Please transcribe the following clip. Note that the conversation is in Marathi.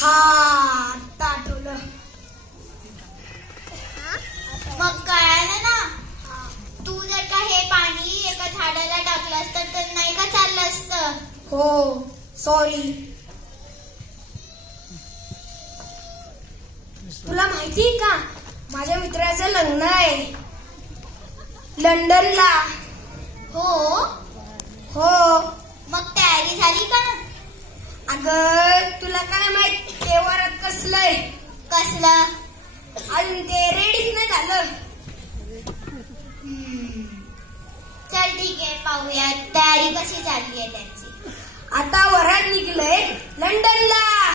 हा आता आठवलं. मग कळालं ना. तू जर का हे पाणी एका झाडाला टाकलं असतं तर नाही का चाललं असतं. हो सॉरी. तुला माहिती का माझ्या मित्राचं लग्न आहे लंडनला. हो हो. मग तयारी झाली का. अगं तुला काय माहित ते वरात कसलंय. कसलं. अजून ते रेडीच नाही झालं. चल ठीक आहे पाहूया तयारी कशी चालली आहे त्यांची. आता वरात निघलंय लंडनला.